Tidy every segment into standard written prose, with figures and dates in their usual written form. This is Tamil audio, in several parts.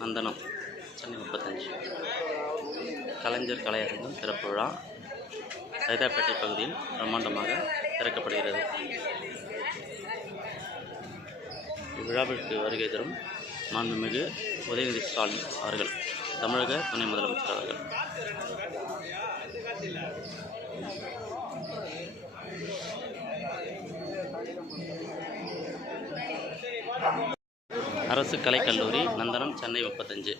நந்தனம் சென்னை 35 கலைஞர் கலையரங்கம் திறப்பு விழா சைதாப்பேட்டை பகுதியில் பிரம்மாண்டமாக திறக்கப்படுகிறது. இவ்விழாவிற்கு வருகை தரும் மாண்புமிகு உதயநிதி ஸ்டாலின் அவர்கள், தமிழக துணை முதலமைச்சர் அவர்கள். அரசு கலைக்கல்லூரி நந்தனம் சென்னை 35.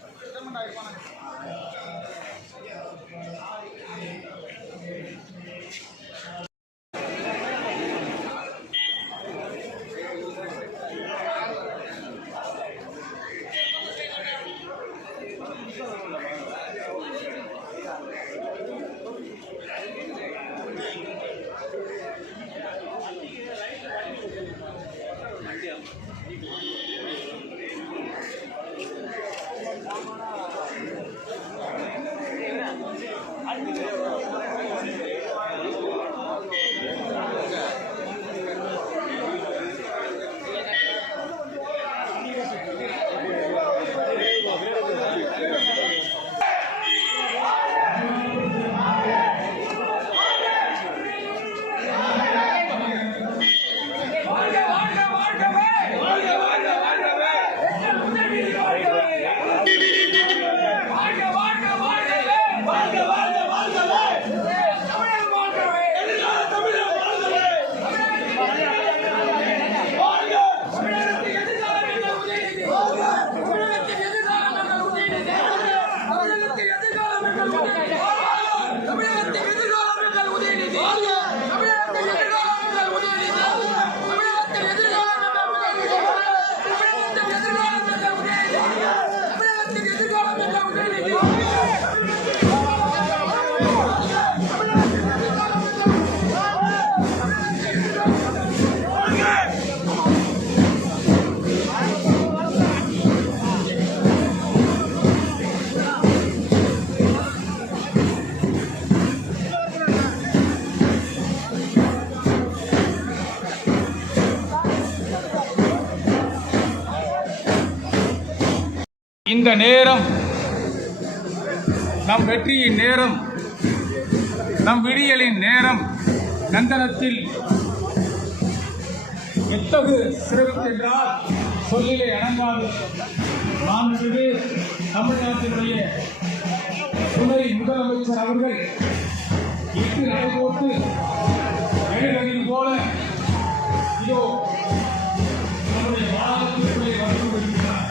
இந்த நேரம் நம் வெற்றியின் நேரம், நம் விடியலின் நேரம். நந்தனத்தில் எத்தகு சிறப்புக்கென்றால் சொல்லிலே அடங்காது. மாண்புமிகு தமிழ்நாட்டினுடைய துணை முதலமைச்சர் அவர்கள் இட்டு நடைபோட்டு எழுதலின் போல இதோ நம்முடைய மாநிலத்திற்குள்ளே வந்து வருகிறார்.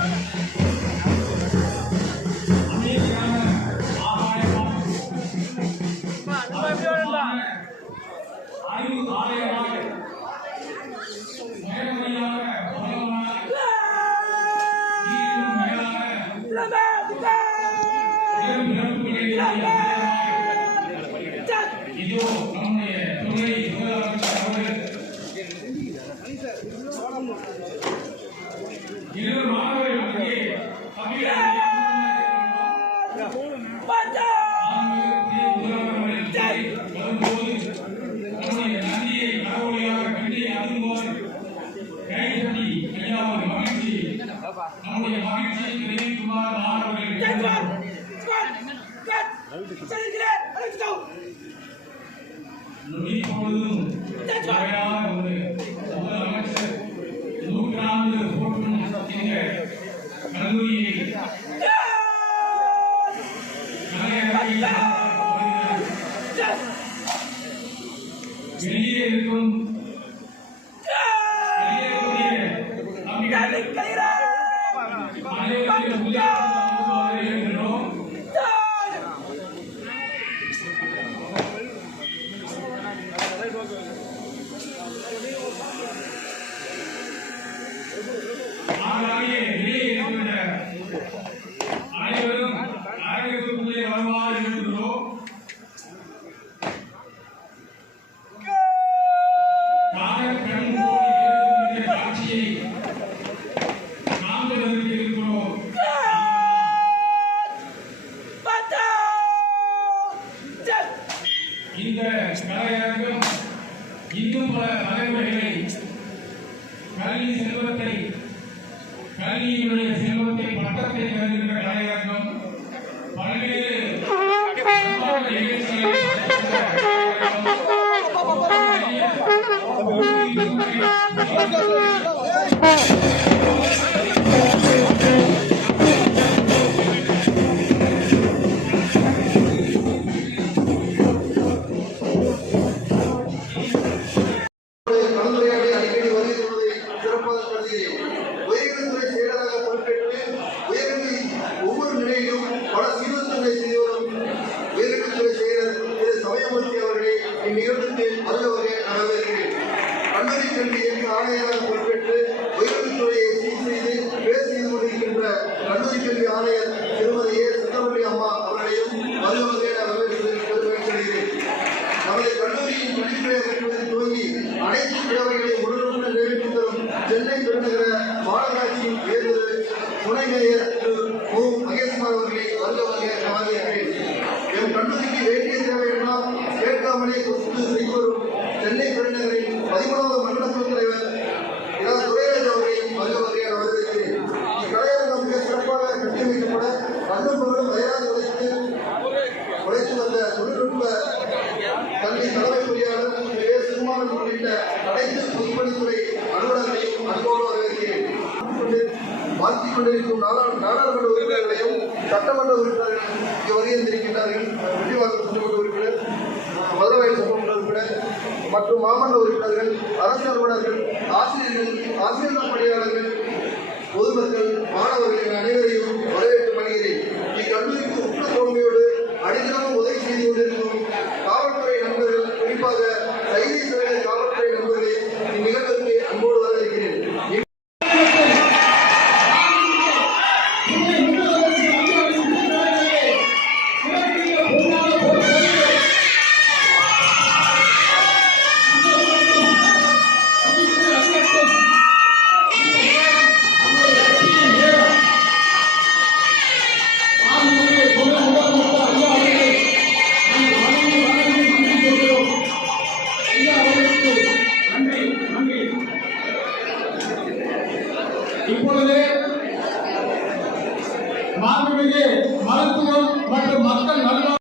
வெளியே இருக்கும் அனைவரும் அரங்கத்துக்குள்ளே வருமாறு இருக்கிறோம். காட்சியை நாங்கள் இருக்கிறோம். பள்ளிக்கல்வி ஆணையர் திருமதி ஏ. சுந்தரவல்லி அம்மா அவர்களையும் வருவதை பெருமைப்படுகிறேன். நமது கல்லூரியின் படிப்பையை கட்டுவதில் துவங்கி அனைத்து பிளவைகளையும் உடனுடன் நிறைவேற்றி தரும் சென்னை பெருநகர மாநகராட்சியின் தேர்தல் துணை மேயர் திரு மு. மகேஷ்குமார் அவர்களை வருவதாக வரவேற்கிறேன். எம் கல்லூரிக்கு வேண்டிய தேவையெல்லாம் கேட்காமலே கொடுத்து செய்து வரும் சென்னை பெருநகரின் 13வது மண்டல குழு தலைவர் துரைராஜ் அவர்களையும் வருவதாக வரவேற்கிறேன். இக்கலையரங்கம் மிக சிறப்பாக கட்டமைக்கப்பட அன்றும் தயாராக உழைத்து வந்த தொழில்நுட்ப கல்வி தலைமை பொறியாளர் திரு ஏ. சுகுமாரன் உள்ளிட்ட அனைத்து பொதுப்பணித்துறை அலுவலர்களையும் அன்போடு வரவேற்கிறேன். வாழ்த்திக் கொண்டிருக்கும் நாடாளுமன்ற உறுப்பினர்களையும் சட்டமன்ற உறுப்பினர்கள் இங்கு வருகின்றிருக்கின்றார்கள். வெள்ளிவாசல் சட்டமன்ற உறுப்பினர், மதுரவாயல் சட்டமன்ற உறுப்பினர் மற்றும் மாமன்ற உறுப்பினர்கள், அரசு அலுவலர்கள், ஆசிரியர்கள் பணியாளர்கள், பொதுமக்கள், மாணவர்கள் என அனைவரையும் வரவேற்று வருகிறேன். இக்கல்லூரிக்கு உற்ற தோல்வியோடு அடித்தளம் உதவி செய்து கொண்டிருக்கும் காவல்துறை நண்பர்கள், குறிப்பாக கைதி சிறைய காவல்துறை நண்பர்களை இந்நிகழ்விற்கு அன்போடு வரவேற்கிறேன். இப்பொழுது மாண்புமிகு மருத்துவம் மற்றும் மக்கள் நல்வாழ்வு